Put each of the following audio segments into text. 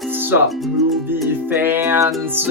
What's up, movie fans?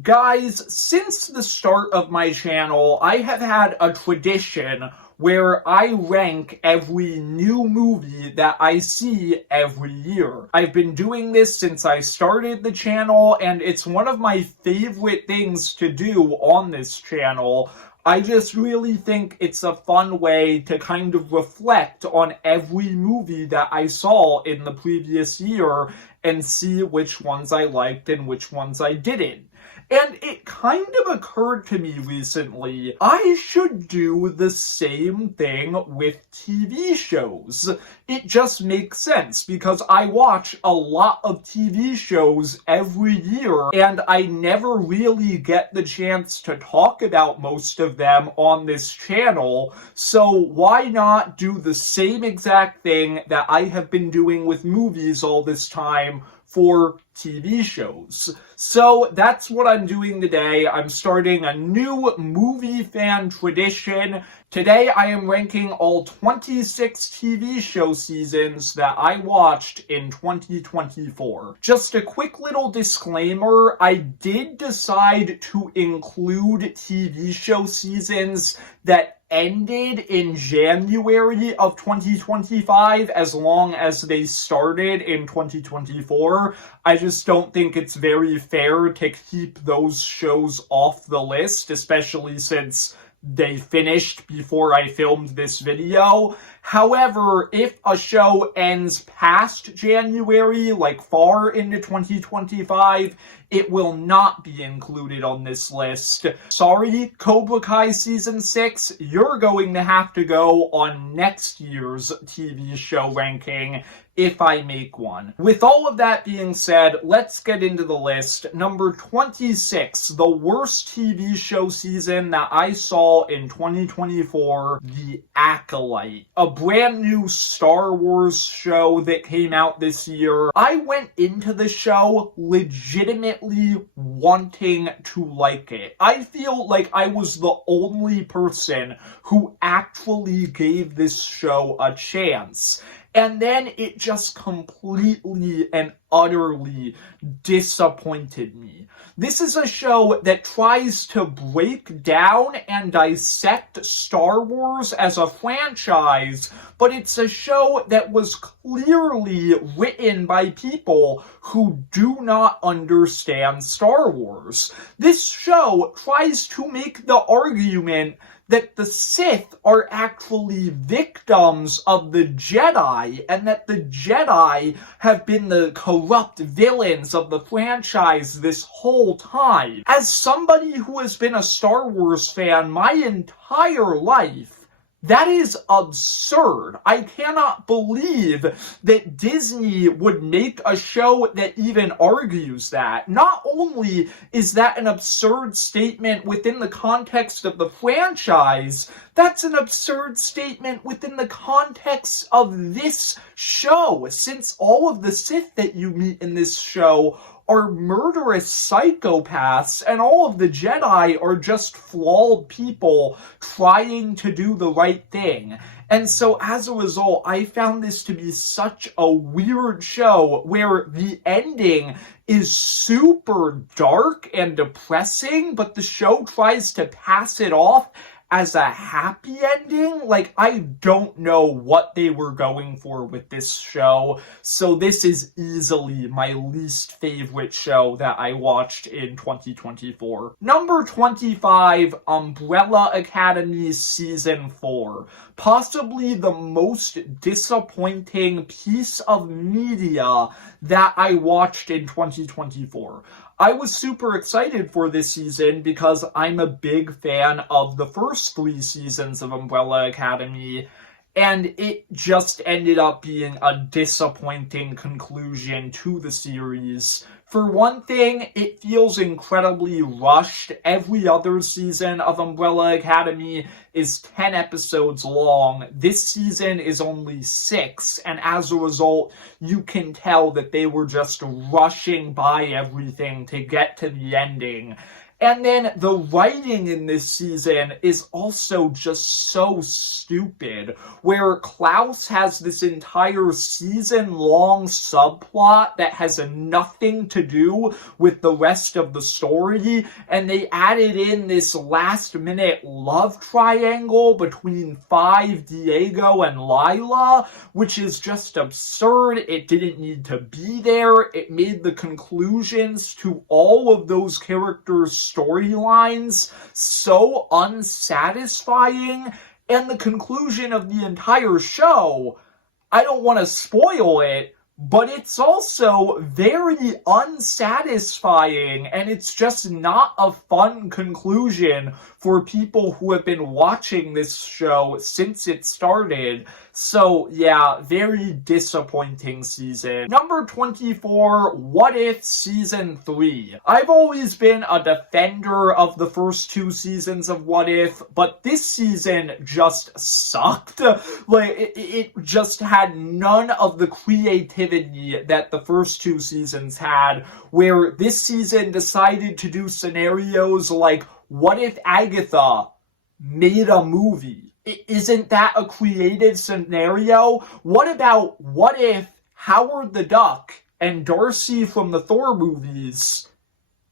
Guys, since the start of my channel, I have had a tradition where I rank every new movie that I see every year. I've been doing this since I started the channel, and it's one of my favorite things to do on this channel. I just really think it's a fun way to kind of reflect on every movie that I saw in the previous year and see which ones I liked and which ones I didn't. And it kind of occurred to me recently, I should do the same thing with TV shows. It just makes sense because I watch a lot of TV shows every year and I never really get the chance to talk about most of them on this channel. So why not do the same exact thing that I have been doing with movies all this time for TV shows? So that's what I'm doing today. I'm starting a new movie fan tradition. Today I am ranking all 26 TV show seasons that I watched in 2024. Just a quick little disclaimer, I did decide to include TV show seasons that ended in January of 2025 as long as they started in 2024. I just don't think it's very fair to keep those shows off the list, especially since they finished before I filmed this video. However, if a show ends past January, like far into 2025, it will not be included on this list. Sorry, Cobra Kai Season 6, you're going to have to go on next year's TV show ranking if I make one. With all of that being said, let's get into the list. Number 26, the worst TV show season that I saw in 2024, The Acolyte. A brand new Star Wars show that came out this year. I went into the show legitimately wanting to like it. I feel like I was the only person who actually gave this show a chance. And then it just completely and utterly disappointed me. This is a show that tries to break down and dissect Star Wars as a franchise, but it's a show that was clearly written by people who do not understand Star Wars. This show tries to make the argument that the Sith are actually victims of the Jedi, and that the Jedi have been the corrupt villains of the franchise this whole time. As somebody who has been a Star Wars fan my entire life, that is absurd. I cannot believe that Disney would make a show that even argues that. Not only is that an absurd statement within the context of the franchise, that's an absurd statement within the context of this show, since all of the Sith that you meet in this show are murderous psychopaths, and all of the Jedi are just flawed people trying to do the right thing. And so as a result, I found this to be such a weird show where the ending is super dark and depressing, but the show tries to pass it off as a happy ending. Like, I don't know what they were going for with this show, so this is easily my least favorite show that I watched in 2024. Number 25, Umbrella Academy Season 4. Possibly the most disappointing piece of media that I watched in 2024. I was super excited for this season because I'm a big fan of the first 3 seasons of Umbrella Academy, and it just ended up being a disappointing conclusion to the series. For one thing, it feels incredibly rushed. Every other season of Umbrella Academy is 10 episodes long. This season is only 6, and as a result, you can tell that they were just rushing by everything to get to the ending. And then the writing in this season is also just so stupid, where Klaus has this entire season-long subplot that has nothing to do with the rest of the story, and they added in this last-minute love triangle between Five, Diego, and Lila, which is just absurd. It didn't need to be there. It made the conclusions to all of those characters' storylines so unsatisfying, and the conclusion of the entire show, I don't want to spoil it, but it's also very unsatisfying, and it's just not a fun conclusion for people who have been watching this show since it started. So yeah, very disappointing season. Number 24, What If Season 3. I've always been a defender of the first two seasons of What If, but this season just sucked. Like, it just had none of the creativity that the first two seasons had, where this season decided to do scenarios like, what if Agatha made a movie? Isn't that a creative scenario? What if Howard the Duck and Darcy from the Thor movies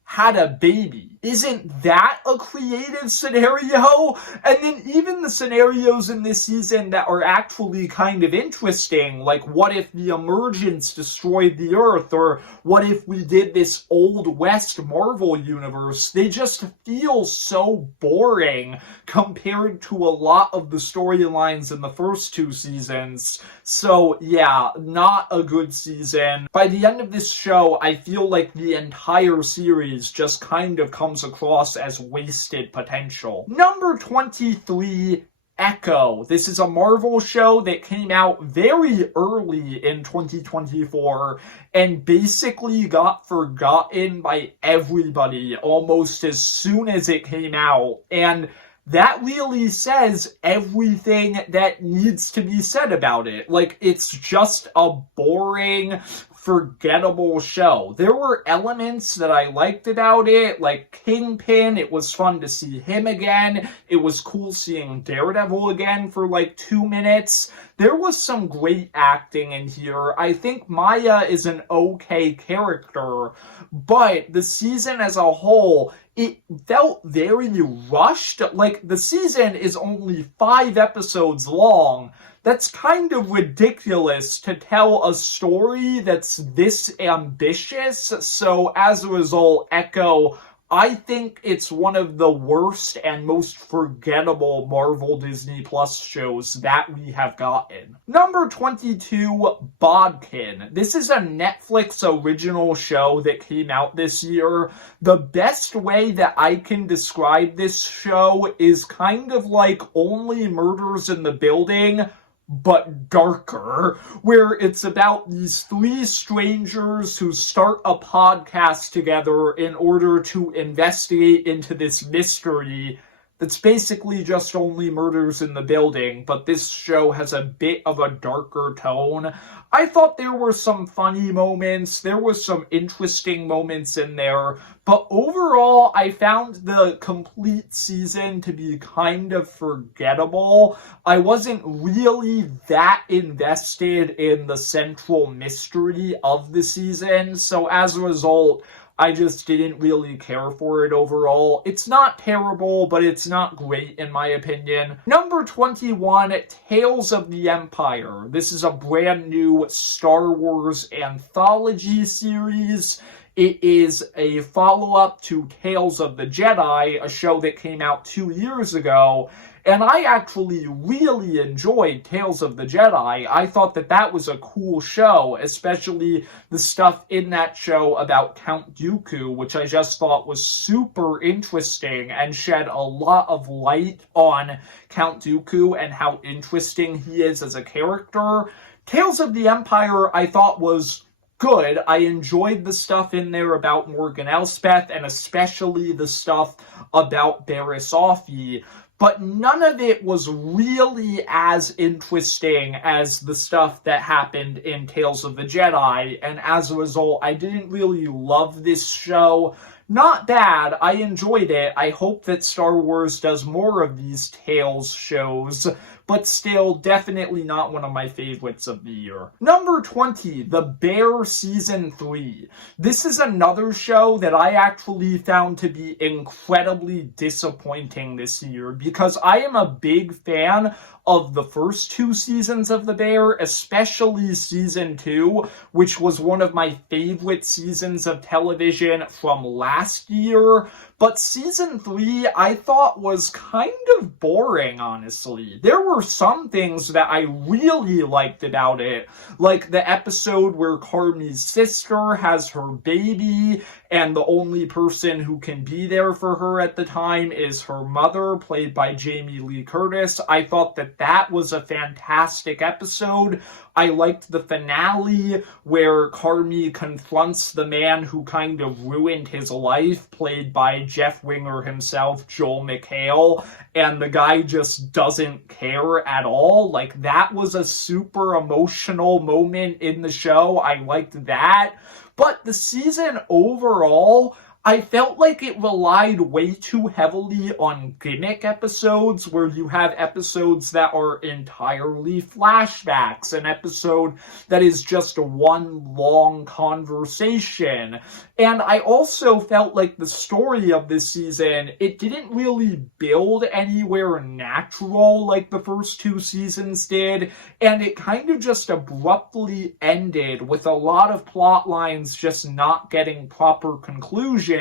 had a baby? Isn't that a creative scenario? And then even the scenarios in this season that are actually kind of interesting, like what if the Emergence destroyed the Earth, or what if we did this Old West Marvel universe, they just feel so boring compared to a lot of the storylines in the first two seasons. So yeah, not a good season. By the end of this show, I feel like the entire series just kind of comes across as wasted potential. Number 23, Echo. This is a Marvel show that came out very early in 2024 and basically got forgotten by everybody almost as soon as it came out. And that really says everything that needs to be said about it. Like, it's just a boring, forgettable show. There were elements that I liked about it, like Kingpin. It was fun to see him again. It was cool seeing Daredevil again for like 2 minutes. There was some great acting in here. I think Maya is an okay character, but the season as a whole, it felt very rushed. Like, the season is only 5 episodes long. That's kind of ridiculous to tell a story that's this ambitious. So as a result, Echo, I think it's one of the worst and most forgettable Marvel Disney Plus shows that we have gotten. Number 22, Bodkin. This is a Netflix original show that came out this year. The best way that I can describe this show is kind of like Only Murders in the Building, but darker, where it's about these 3 strangers who start a podcast together in order to investigate into this mystery that's basically just Only Murders in the Building, but this show has a bit of a darker tone. I thought there were some funny moments, there were some interesting moments in there, but overall I found the complete season to be kind of forgettable. I wasn't really that invested in the central mystery of the season, so as a result, I just didn't really care for it overall. It's not terrible, but it's not great in my opinion. Number 21, Tales of the Empire. This is a brand new Star Wars anthology series. It is a follow-up to Tales of the Jedi, a show that came out 2 years ago, and I actually really enjoyed Tales of the Jedi. I thought that that was a cool show, especially the stuff in that show about Count Dooku, which I just thought was super interesting and shed a lot of light on Count Dooku and how interesting he is as a character. Tales of the Empire, I thought, was good. I enjoyed the stuff in there about Morgan Elsbeth, and especially the stuff about Barriss Offee, but none of it was really as interesting as the stuff that happened in Tales of the Jedi, and as a result, I didn't really love this show. Not bad. I enjoyed it. I hope that Star Wars does more of these Tales shows, but still definitely not one of my favorites of the year. Number 20, The Bear Season 3. This is another show that I actually found to be incredibly disappointing this year because I am a big fan of the first two seasons of The Bear, especially season 2, which was one of my favorite seasons of television from last year. But season 3, I thought was kind of boring, honestly. There were some things that I really liked about it, like the episode where Carmi's sister has her baby, and the only person who can be there for her at the time is her mother, played by Jamie Lee Curtis. I thought that was a fantastic episode. I liked the finale where Carmi confronts the man who kind of ruined his life, played by Jeff Winger himself, Joel McHale, and the guy just doesn't care at all. Like, that was a super emotional moment in the show. I liked that. But the season overall, I felt like it relied way too heavily on gimmick episodes, where you have episodes that are entirely flashbacks, an episode that is just one long conversation. And I also felt like the story of this season, it didn't really build anywhere natural like the first two seasons did, and it kind of just abruptly ended with a lot of plot lines just not getting proper conclusions.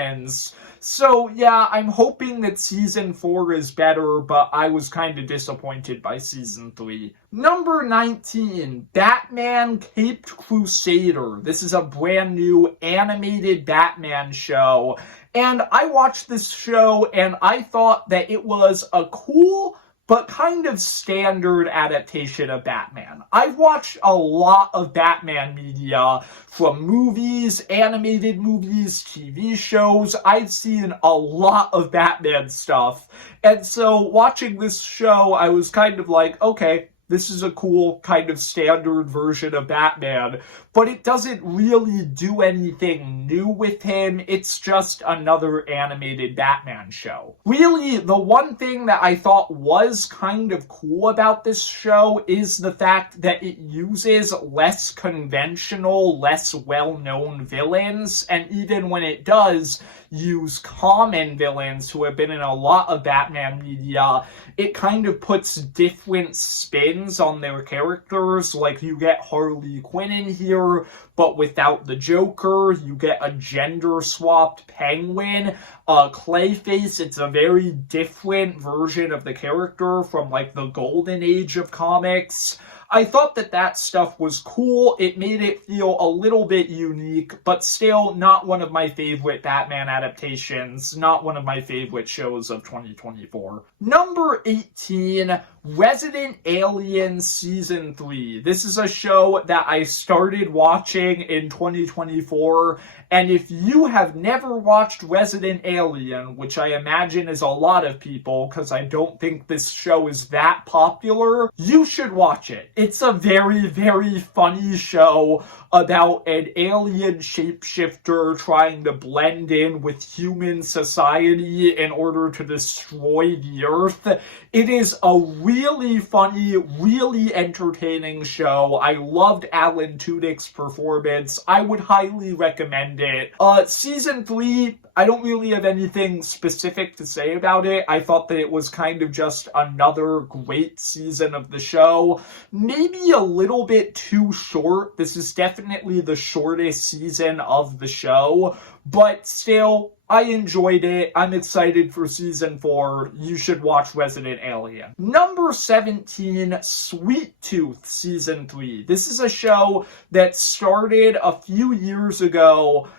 So yeah, I'm hoping that season 4 is better, but I was kind of disappointed by season 3. Number 19, Batman Caped Crusader. This is a brand new animated Batman show, and I watched this show and I thought that it was a cool but kind of standard adaptation of Batman. I've watched a lot of Batman media, from movies, animated movies, TV shows. I've seen a lot of Batman stuff. And so watching this show, I was kind of like, okay, this is a cool kind of standard version of Batman, but it doesn't really do anything new with him. It's just another animated Batman show. Really, the one thing that I thought was kind of cool about this show is the fact that it uses less conventional, less well-known villains, and even when it does use common villains who have been in a lot of Batman media, it kind of puts different spins on their characters. Like, you get Harley Quinn in here, but without the Joker. You get a gender-swapped Penguin. Clayface, it's a very different version of the character from, like, the golden age of comics. I thought that stuff was cool. It made it feel a little bit unique, but still not one of my favorite Batman adaptations, not one of my favorite shows of 2024. Number 18, Resident Alien Season 3. This is a show that I started watching in 2024, and if you have never watched Resident Alien, which I imagine is a lot of people because I don't think this show is that popular, you should watch it. It's a very, very funny show about an alien shapeshifter trying to blend in with human society in order to destroy the Earth. It is a really funny, really entertaining show. I loved Alan Tudyk's performance. I would highly recommend it. Season 3, I don't really have anything specific to say about it. I thought that it was kind of just another great season of the show. Maybe a little bit too short. This is definitely the shortest season of the show, but still, I enjoyed it. I'm excited for season 4. You should watch Resident Alien. Number 17, Sweet Tooth Season 3. This is a show that started a few years ago.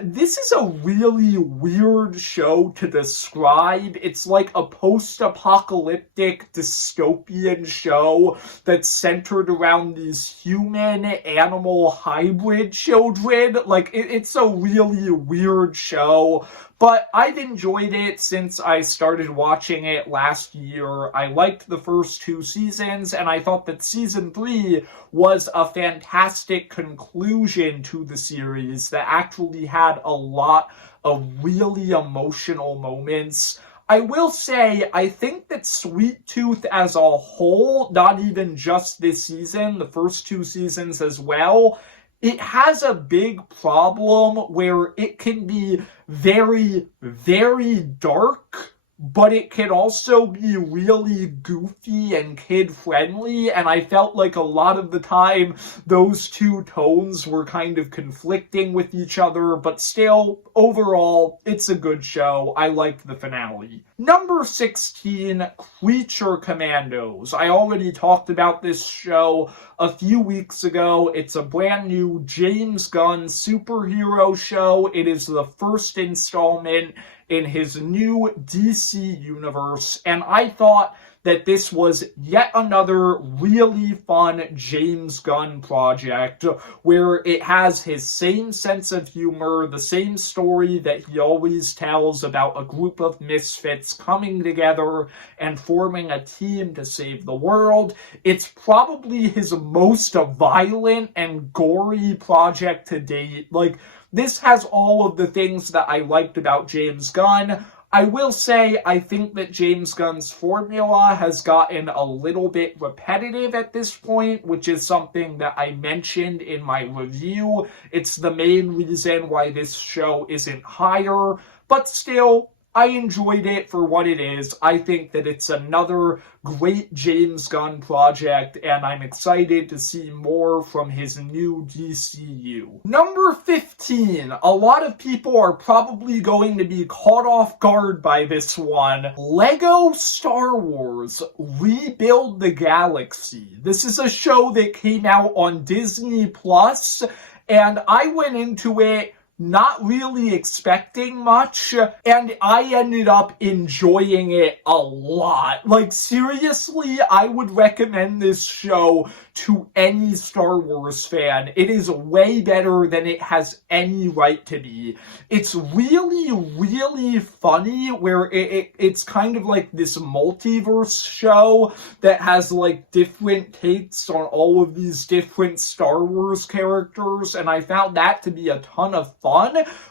This is a really weird show to describe. It's like a post-apocalyptic dystopian show that's centered around these human-animal hybrid children. Like, it's a really weird show, but I've enjoyed it since I started watching it last year. I liked the first 2 seasons, and I thought that season 3 was a fantastic conclusion to the series that actually had a lot of really emotional moments. I will say, I think that Sweet Tooth as a whole, not even just this season, the first 2 seasons as well, it has a big problem where it can be very, very dark, but it can also be really goofy and kid-friendly, and I felt like a lot of the time those 2 tones were kind of conflicting with each other, but still, overall, it's a good show. I liked the finale. Number 16, Creature Commandos. I already talked about this show a few weeks ago. It's a brand new James Gunn superhero show. It is the first installment in his new DC universe, and I thought that this was yet another really fun James Gunn project where it has his same sense of humor, the same story that he always tells about a group of misfits coming together and forming a team to save the world. It's probably his most violent and gory project to date. Like, this has all of the things that I liked about James Gunn. I will say, I think that James Gunn's formula has gotten a little bit repetitive at this point, which is something that I mentioned in my review. It's the main reason why this show isn't higher, but still, I enjoyed it for what it is. I think that it's another great James Gunn project, and I'm excited to see more from his new DCU. Number 15. A lot of people are probably going to be caught off guard by this one. Lego Star Wars Rebuild the Galaxy. This is a show that came out on Disney Plus, and I went into it not really expecting much, and I ended up enjoying it a lot. Like, seriously, I would recommend this show to any Star Wars fan. It is way better than it has any right to be. It's really, really funny, where it's kind of like this multiverse show that has like different takes on all of these different Star Wars characters, and I found that to be a ton of fun.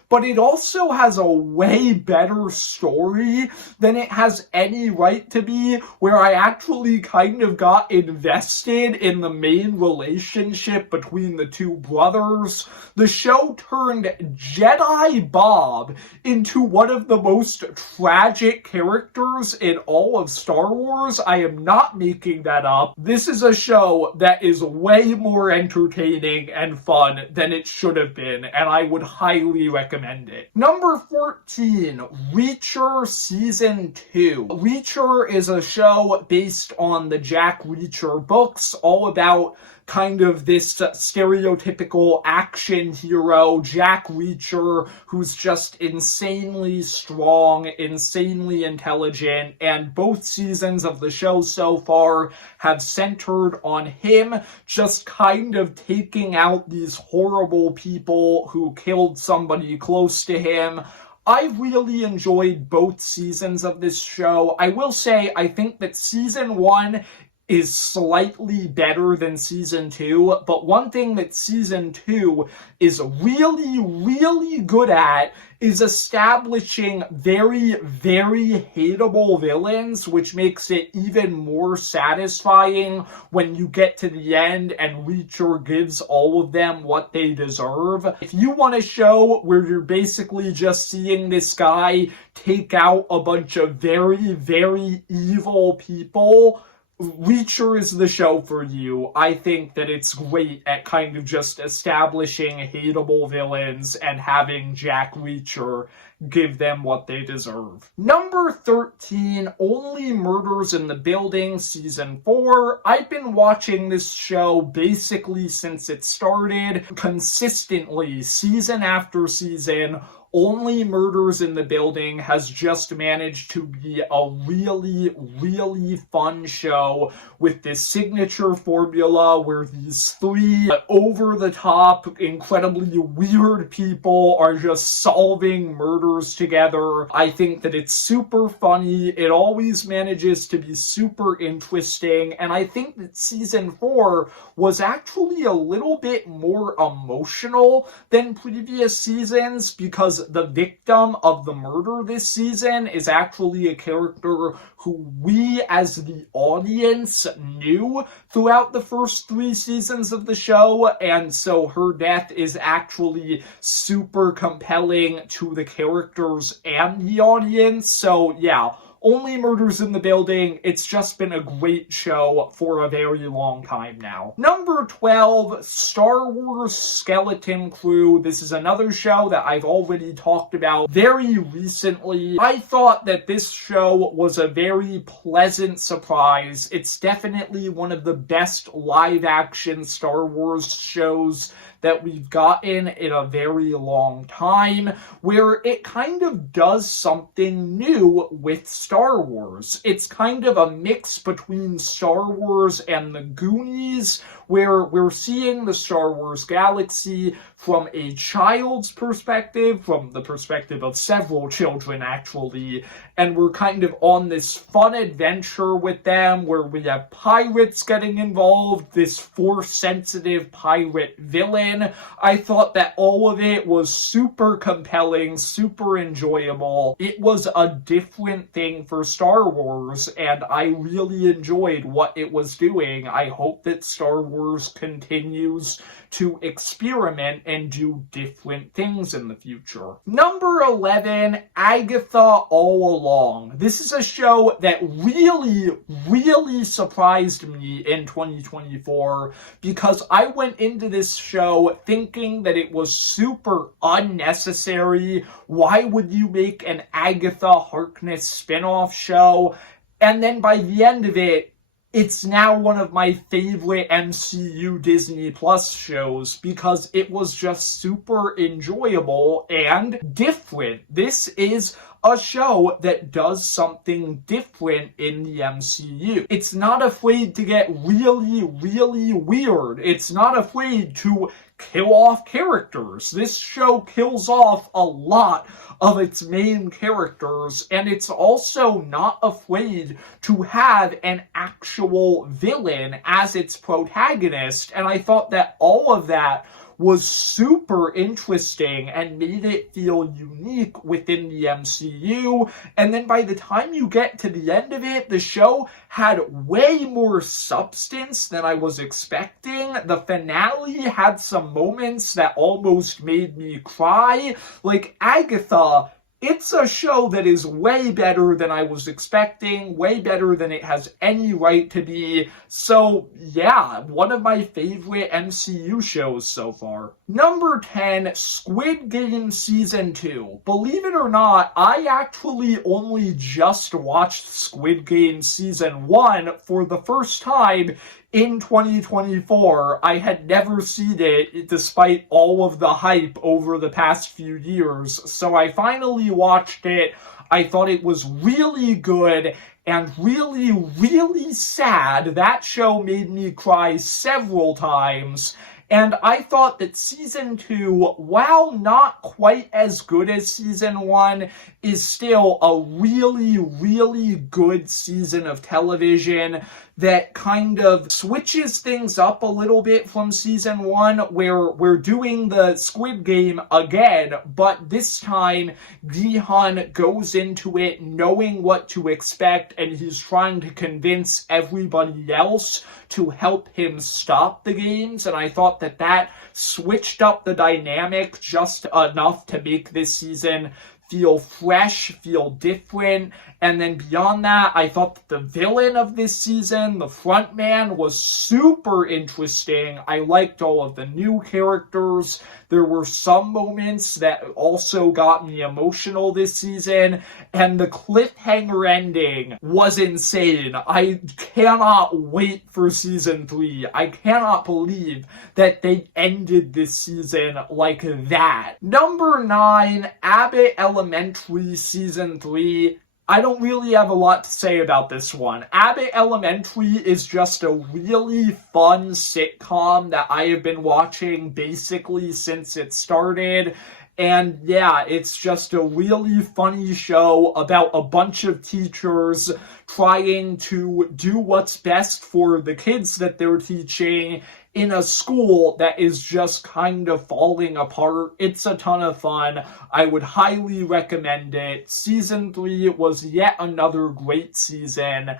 But it also has a way better story than it has any right to be, where I actually kind of got invested in the main relationship between the 2 brothers. The show turned Jedi Bob into one of the most tragic characters in all of Star Wars. I am not making that up. This is a show that is way more entertaining and fun than it should have been, and I would highly recommend it. Number 14, Reacher Season 2. Reacher is a show based on the Jack Reacher books, all about kind of this stereotypical action hero, Jack Reacher, who's just insanely strong, insanely intelligent, and both seasons of the show so far have centered on him just kind of taking out these horrible people who killed somebody close to him. I really enjoyed both seasons of this show. I will say, I think that season 1 is slightly better than season 2, but one thing that season 2 is really, really good at is establishing very, very hateable villains, which makes it even more satisfying when you get to the end and Reacher gives all of them what they deserve. If you want a show where you're basically just seeing this guy take out a bunch of very, very evil people, Reacher is the show for you. I think that it's great at kind of just establishing hateable villains and having Jack Reacher give them what they deserve. Number 13, Only Murders in the Building Season 4. I've been watching this show basically since it started, consistently, season after season. Only Murders in the Building has just managed to be a really, really fun show with this signature formula where these three over-the-top, incredibly weird people are just solving murders together. I think that it's super funny. It always manages to be super interesting, and I think that season 4 was actually a little bit more emotional than previous seasons because the victim of the murder this season is actually a character who we as the audience knew throughout the first 3 seasons of the show, and so her death is actually super compelling to the characters and the audience. So yeah, Only Murders in the Building, it's just been a great show for a very long time now. Number 12, Star Wars Skeleton Crew. This is another show that I've already talked about very recently. I thought that this show was a very pleasant surprise. It's definitely one of the best live-action Star Wars shows that we've gotten in a very long time, where it kind of does something new with Star Wars. It's kind of a mix between Star Wars and the Goonies, where we're seeing the Star Wars galaxy from a child's perspective, from the perspective of several children actually, and we're kind of on this fun adventure with them where we have pirates getting involved, this Force-sensitive pirate villain. I thought that all of it was super compelling, super enjoyable. It was a different thing for Star Wars, and I really enjoyed what it was doing. I hope that Star Wars continues to experiment and do different things in the future. Number 11, Agatha All Along. This is a show that really, really surprised me in 2024 because I went into this show thinking that it was super unnecessary. Why would you make an Agatha Harkness spin-off show? And then by the end of it, it's now one of my favorite MCU Disney Plus shows because it was just super enjoyable and different. This is a show that does something different in the MCU. It's not afraid to get really, really weird. It's not afraid to kill off characters. This show kills off a lot of its main characters, and it's also not afraid to have an actual villain as its protagonist, and I thought that all of that was super interesting and made it feel unique within the MCU. And then by the time you get to the end of it, the show had way more substance than I was expecting. The finale had some moments that almost made me cry. Like Agatha, it's a show that is way better than I was expecting, way better than it has any right to be. So yeah, one of my favorite MCU shows so far. Number 10, Squid Game Season 2. Believe it or not, I actually only just watched Squid Game Season 1 for the first time in 2024. I had never seen it despite all of the hype over the past few years, so I finally watched it. I thought it was really good and really, really sad. That show made me cry several times. And I thought that Season 2, while not quite as good as Season 1, is still a really, really good season of television that kind of switches things up a little bit from Season 1, where we're doing the Squid Game again, but this time Gi-hun goes into it knowing what to expect, and he's trying to convince everybody else to help him stop the games, and I thought that that switched up the dynamic just enough to make this season feel fresh, feel different. And then beyond that, I thought that the villain of this season, the front man, was super interesting. I liked all of the new characters. There were some moments that also got me emotional this season, and the cliffhanger ending was insane. I cannot wait for season 3. I cannot believe that they ended this season like that. Number 9, Abbott Elementary Season 3. I don't really have a lot to say about this one. Abbott Elementary is just a really fun sitcom that I have been watching basically since it started. And yeah, it's just a really funny show about a bunch of teachers trying to do what's best for the kids that they're teaching in a school that is just kind of falling apart. It's a ton of fun. I would highly recommend it. Season 3 was yet another great season.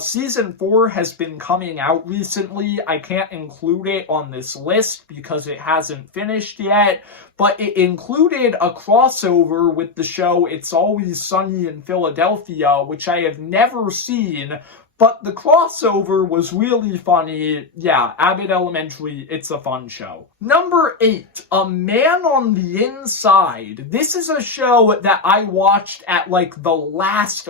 Season 4 has been coming out recently. I can't include it on this list because it hasn't finished yet, but it included a crossover with the show It's Always Sunny in Philadelphia, which I have never seen, but the crossover was really funny. Yeah, Abbott Elementary, it's a fun show. Number 8, A Man on the Inside. This is a show that I watched at like the last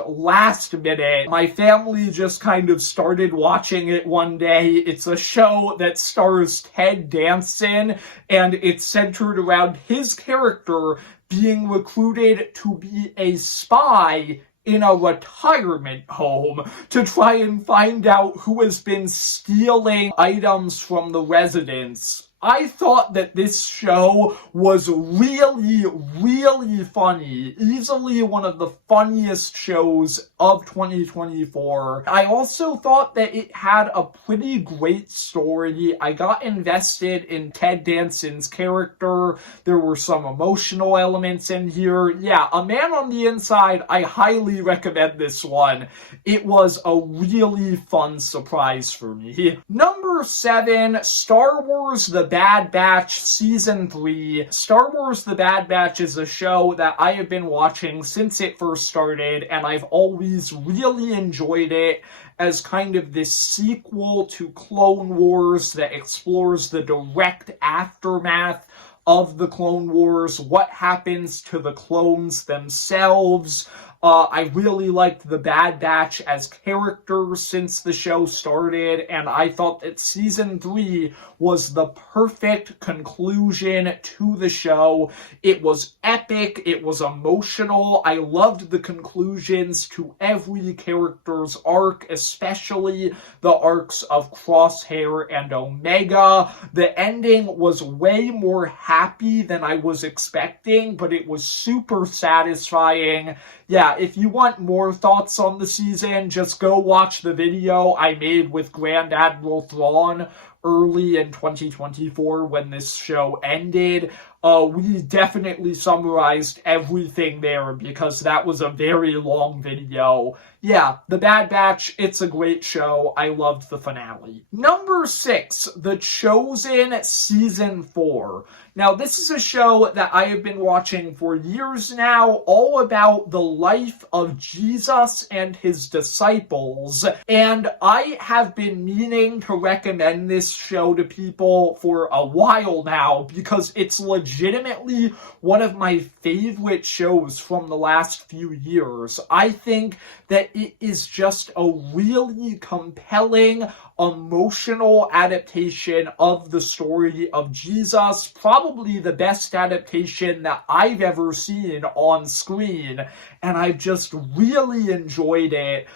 minute. My family just kind of started watching it one day. It's a show that stars Ted Danson, and it's centered around his character being recruited to be a spy in a retirement home to try and find out who has been stealing items from the residents. I thought that this show was really, really funny. Easily one of the funniest shows of 2024. I also thought that it had a pretty great story. I got invested in Ted Danson's character. There were some emotional elements in here. Yeah, A Man on the Inside, I highly recommend this one. It was a really fun surprise for me. Number 7, Star Wars The Bad Batch Season 3. Star Wars The Bad Batch is a show that I have been watching since it first started, and I've always really enjoyed it as kind of this sequel to Clone Wars that explores the direct aftermath of the Clone Wars, what happens to the clones themselves. I really liked the Bad Batch as characters since the show started, and I thought that Season 3 was the perfect conclusion to the show. It was epic, it was emotional, I loved the conclusions to every character's arc, especially the arcs of Crosshair and Omega. The ending was way more happy than I was expecting, but it was super satisfying. Yeah, if you want more thoughts on the season, just go watch the video I made with Grand Admiral Thrawn early in 2024 when this show ended. We definitely summarized everything there because that was a very long video. Yeah, The Bad Batch, it's a great show. I loved the finale. Number 6, The Chosen Season 4. Now, this is a show that I have been watching for years now, all about the life of Jesus and his disciples. And I have been meaning to recommend this show to people for a while now because it's legitimately one of my favorite shows from the last few years. I think that it is just a really compelling, emotional adaptation of the story of Jesus, probably the best adaptation that I've ever seen on screen, and I've just really enjoyed it.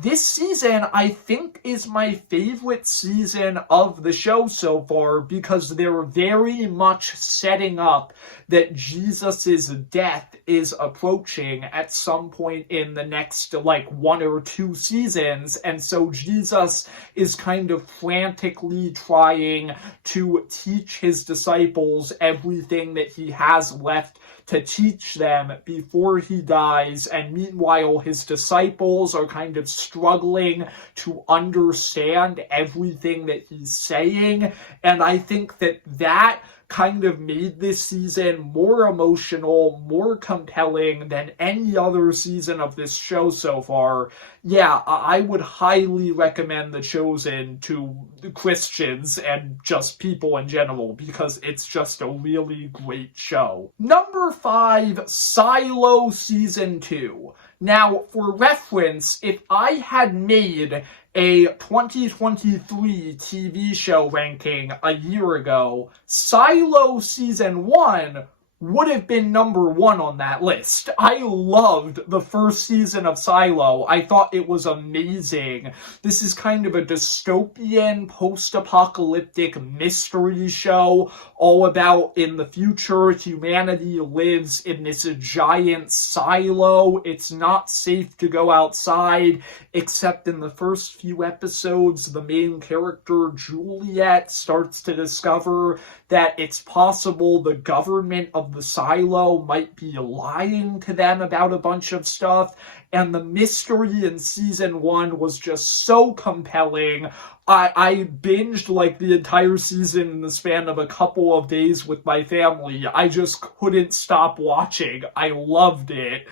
This season, I think, is my favorite season of the show so far because they're very much setting up that Jesus' death is approaching at some point in the next, 1 or 2 seasons, and so Jesus is kind of frantically trying to teach his disciples everything that he has left to teach them before he dies, and meanwhile his disciples are kind of struggling to understand everything that he's saying, and I think that kind of made this season more emotional, more compelling than any other season of this show so far. Yeah, I would highly recommend The Chosen to Christians and just people in general because it's just a really great show. Number 5, Silo Season 2. Now, for reference, if I had made a 2023 TV show ranking a year ago, Silo Season 1 would have been number 1 on that list. I loved the first season of Silo. I thought it was amazing. This is kind of a dystopian, post-apocalyptic mystery show all about in the future, humanity lives in this giant silo. It's not safe to go outside, except in the first few episodes, the main character, Juliet, starts to discover that it's possible the government of the silo might be lying to them about a bunch of stuff, and the mystery in season 1 was just so compelling. I binged like the entire season in the span of a couple of days with my family. I just couldn't stop watching. I loved it.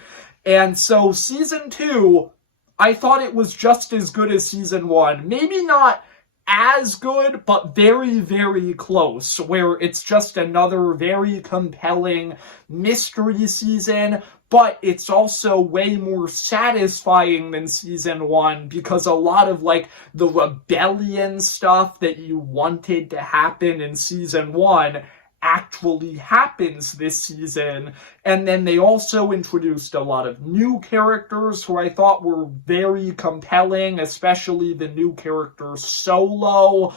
And so season 2, I thought it was just as good as season 1. Maybe not as good, but very, very close, where it's just another very compelling mystery season, but it's also way more satisfying than season 1 because a lot of like the rebellion stuff that you wanted to happen in season 1 actually happens this season. And then they also introduced a lot of new characters who I thought were very compelling, especially the new character Solo.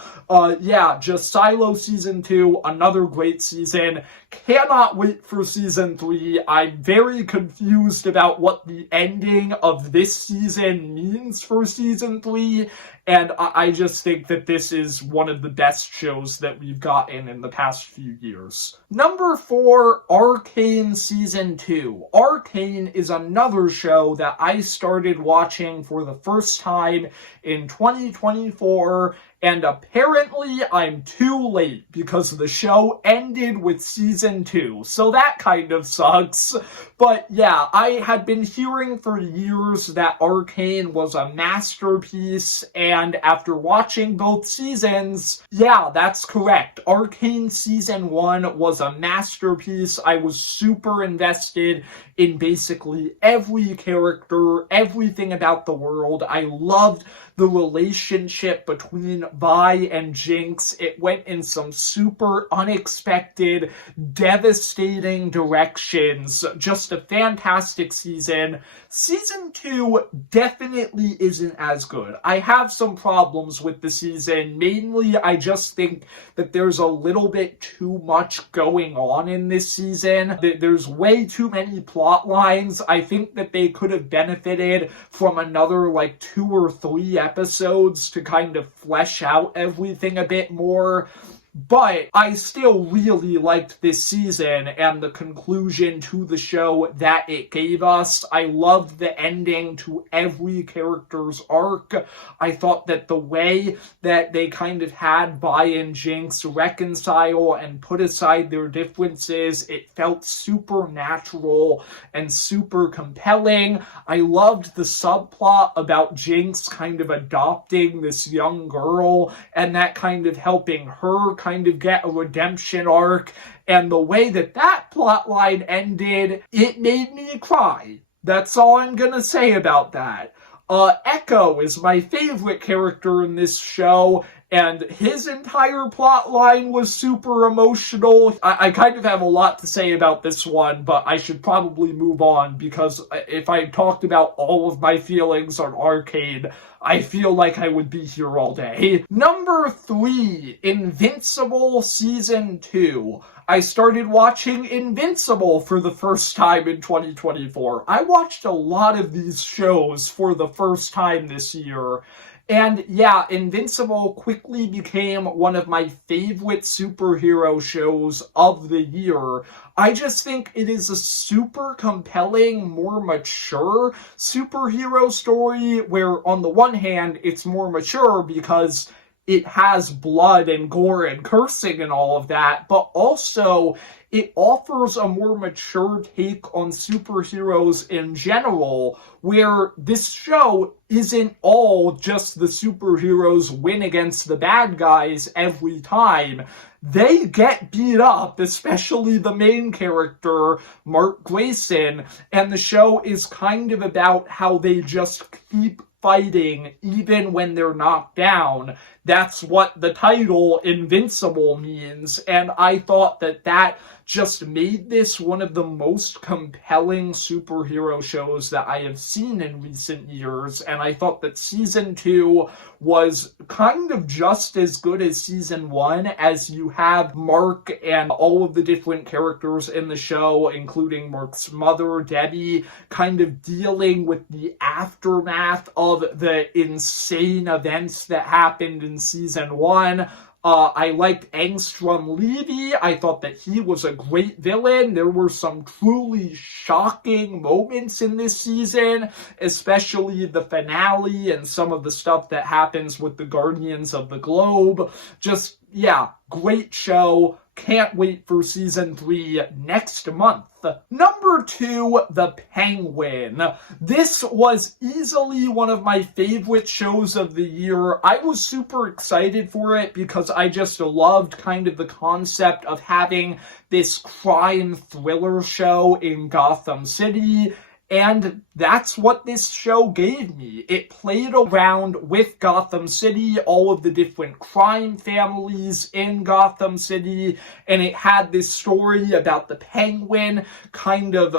Just Silo Season 2, another great season. Cannot wait for Season 3. I'm very confused about what the ending of this season means for Season 3. And I just think that this is one of the best shows that we've gotten in the past few years. Number 4, Arcane Season 2. Arcane is another show that I started watching for the first time in 2024, and apparently I'm too late because the show ended with season 2. So that kind of sucks. But yeah, I had been hearing for years that Arcane was a masterpiece, and after watching both seasons, yeah, that's correct. Arcane Season 1 was a masterpiece. I was super invested in basically every character, everything about the world. I loved the relationship between Vi and Jinx. It went in some super unexpected, devastating directions. Just a fantastic season. Season 2 definitely isn't as good. I have some problems with the season. Mainly, I just think that there's a little bit too much going on in this season. There's way too many plot lines. I think that they could have benefited from another like 2 or 3 episodes to kind of flesh out everything a bit more. But I still really liked this season and the conclusion to the show that it gave us. I loved the ending to every character's arc. I thought that the way that they kind of had Vi and Jinx reconcile and put aside their differences, it felt supernatural and super compelling. I loved the subplot about Jinx kind of adopting this young girl and that kind of helping her kind of get a redemption arc, and the way that that plotline ended, it made me cry. That's all I'm gonna say about that. Echo is my favorite character in this show, and his entire plot line was super emotional. I kind of have a lot to say about this one, but I should probably move on because if I talked about all of my feelings on Arcane, I feel like I would be here all day. Number 3, Invincible Season 2. I started watching Invincible for the first time in 2024. I watched a lot of these shows for the first time this year. And yeah, Invincible quickly became one of my favorite superhero shows of the year. I just think it is a super compelling, more mature superhero story where on the one hand, it's more mature because it has blood and gore and cursing and all of that, but also it offers a more mature take on superheroes in general, where this show isn't all just the superheroes win against the bad guys every time. They get beat up, especially the main character, Mark Grayson, and the show is kind of about how they just keep fighting even when they're knocked down. That's what the title Invincible means, and I thought that just made this one of the most compelling superhero shows that I have seen in recent years, and I thought that season 2 was kind of just as good as season 1, as you have Mark and all of the different characters in the show, including Mark's mother, Debbie, kind of dealing with the aftermath of the insane events that happened in season 1. I liked Angstrom Levy. I thought that he was a great villain. There were some truly shocking moments in this season, especially the finale and some of the stuff that happens with the Guardians of the Globe. Just, yeah, great show. Can't wait for season 3 next month. Number 2, The Penguin. This was easily one of my favorite shows of the year. I was super excited for it because I just loved kind of the concept of having this crime thriller show in Gotham City. And that's what this show gave me. It played around with Gotham City, all of the different crime families in Gotham City, and it had this story about the Penguin kind of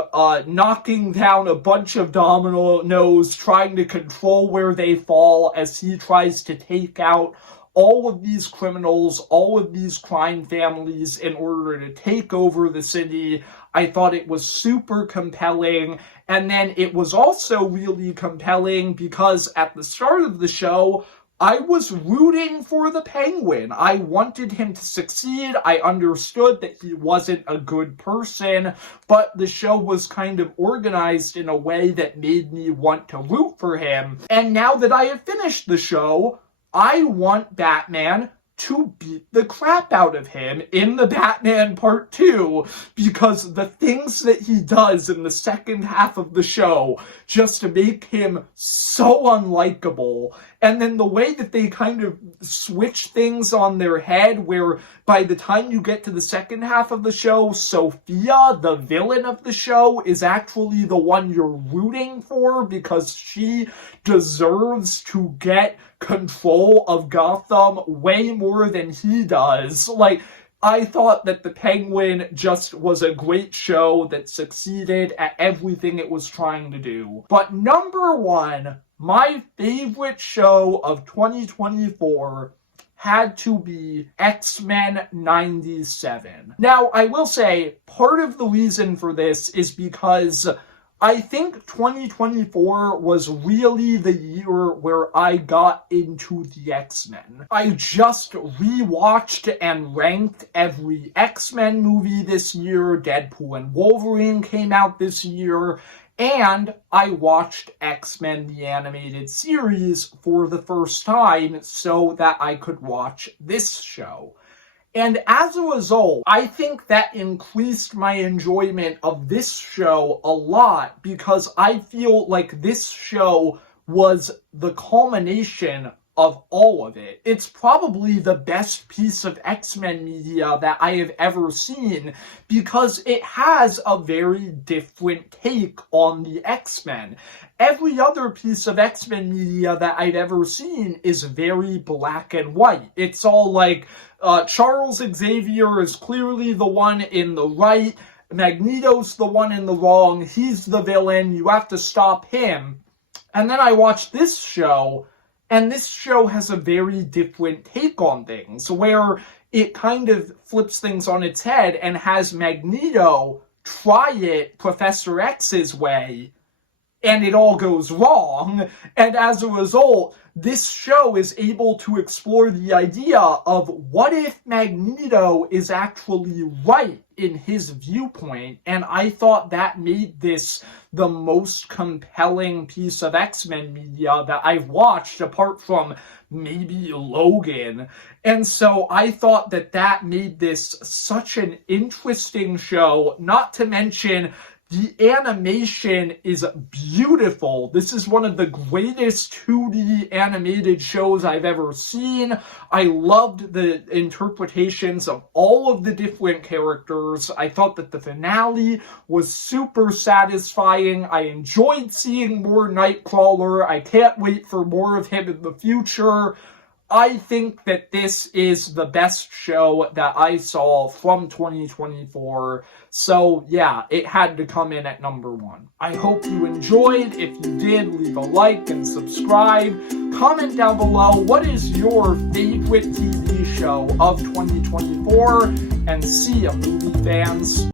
knocking down a bunch of dominoes, trying to control where they fall as he tries to take out all of these criminals, all of these crime families in order to take over the city. I thought it was super compelling. And then it was also really compelling because at the start of the show, I was rooting for the Penguin. I wanted him to succeed. I understood that he wasn't a good person, but the show was kind of organized in a way that made me want to root for him. And now that I have finished the show, I want Batman to beat the crap out of him in the Batman Part 2, because the things that he does in the second half of the show just make him so unlikable. And then the way that they kind of switch things on their head, where by the time you get to the second half of the show, Sophia, the villain of the show, is actually the one you're rooting for because she deserves to get control of Gotham way more than he does. Like, I thought that The Penguin just was a great show that succeeded at everything it was trying to do. But number 1, my favorite show of 2024 had to be X-Men 97. Now, I will say, part of the reason for this is because I think 2024 was really the year where I got into the X-Men. I just rewatched and ranked every X-Men movie this year. Deadpool and Wolverine came out this year. And I watched X-Men the Animated Series for the first time so that I could watch this show. And as a result, I think that increased my enjoyment of this show a lot, because I feel like this show was the culmination of all of it. It's probably the best piece of X-Men media that I have ever seen, because it has a very different take on the X-Men. Every other piece of X-Men media that I've ever seen is very black and white. It's all like, Charles Xavier is clearly the one in the right, Magneto's the one in the wrong, he's the villain, you have to stop him. And then I watched this show, and this show has a very different take on things, where it kind of flips things on its head and has Magneto try it Professor X's way, and it all goes wrong. And as a result, this show is able to explore the idea of what if Magneto is actually right in his viewpoint, and I thought that made this the most compelling piece of X-Men media that I've watched, apart from maybe Logan. And so I thought that made this such an interesting show, not to mention the animation is beautiful. This is one of the greatest 2D animated shows I've ever seen. I loved the interpretations of all of the different characters. I thought that the finale was super satisfying. I enjoyed seeing more Nightcrawler. I can't wait for more of him in the future. I think that this is the best show that I saw from 2024. So yeah, it had to come in at number 1. I hope you enjoyed. If you did, leave a like and subscribe. Comment down below, what is your favorite TV show of 2024? And see ya, movie fans.